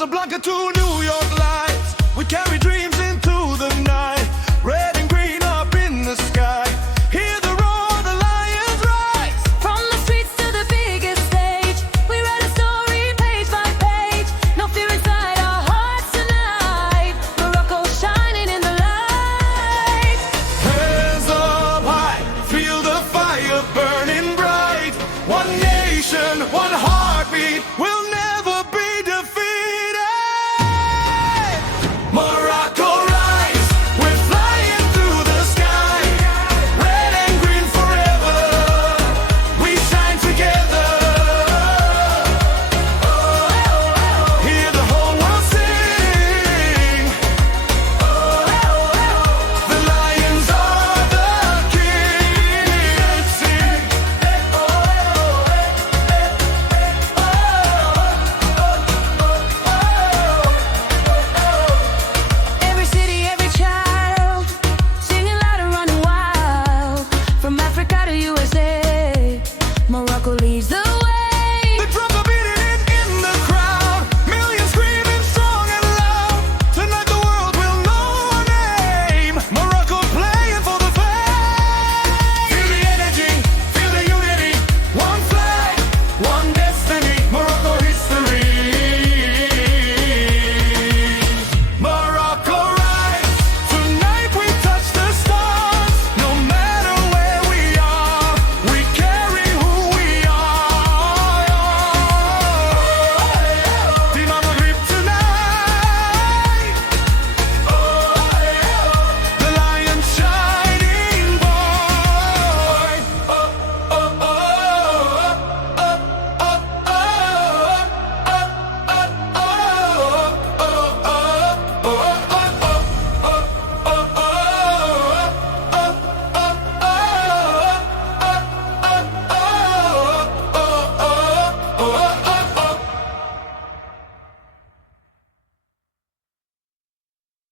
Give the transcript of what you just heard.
Casablanca to New York lights. We carry dreams into the night. Red and green up in the sky. Hear the roar, the lions rise. From the streets to the biggest stage, we write a story page by page. No fear inside our hearts tonight. Morocco shining in the light. Hands up high, feel the fire burning bright. One nation, one heartbeat, we'll never be defeated. Morocco rise, we're flying through the sky. Red and green forever, we shine together. Hear the whole world sing. The lions are the kings. Sing. Every city, every child, singing loud and running wild. From Africa to USA, Morocco leads the